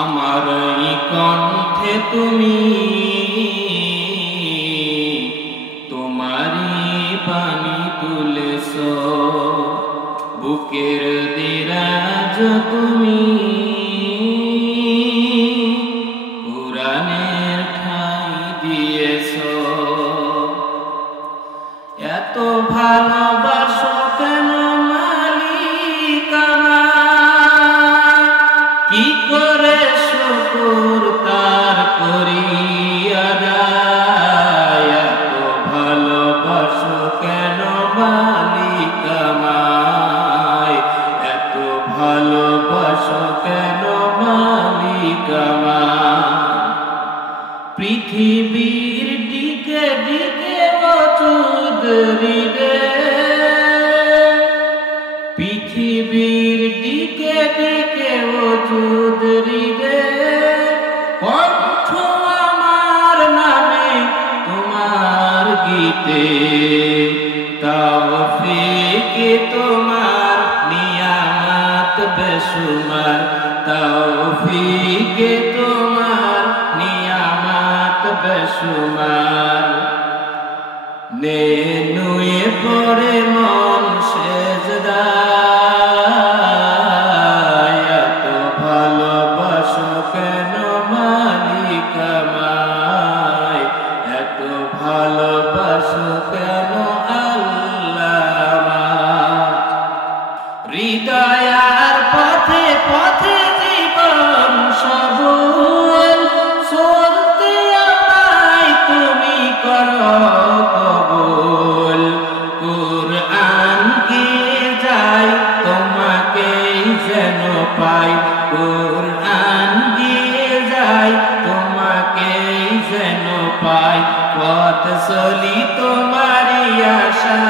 আমার এই কণ্ঠে তুমি তোমারি পানি তুলেছ, বুকের দিরাজ তুমি কুরআনের ঠাই দিয়েছ। এত ভালোবাসো কেন মালিক আমার, কি করে শুকর তার করি আদায়। এত ভালোবাসো কেন মালিক আমায়, এত ভালোবাসো কেন মালিক আমায়। পৃথিবীর দিকে দিকে বচুদ হৃদে, পৃথিবীর দিকে দিকে বচুদ হৃদে, কণ্ঠ আমার নামে তোমার গীতে। তৌফিকে তোমার নিয়ামত বেশুমার, তৌফিকে তোমার নিয়ামত বেশুমার। নুয়ে পড়ে মন সেজদায়, এত ভালোবাসো কেন মালিক আমায়, এত ভালোবাসো কেন আল্লাহ আমায়। হৃদয়ার পথে পথে জীবন সবল, চলতে আমায় তুমি করো কবুল। কুরআন গিয়ে যাই তোমাকেই যেন পাই, কুরআন গিয়ে যাই তোমাকেই যেন পাই। পথ চলি তোমারই আশা।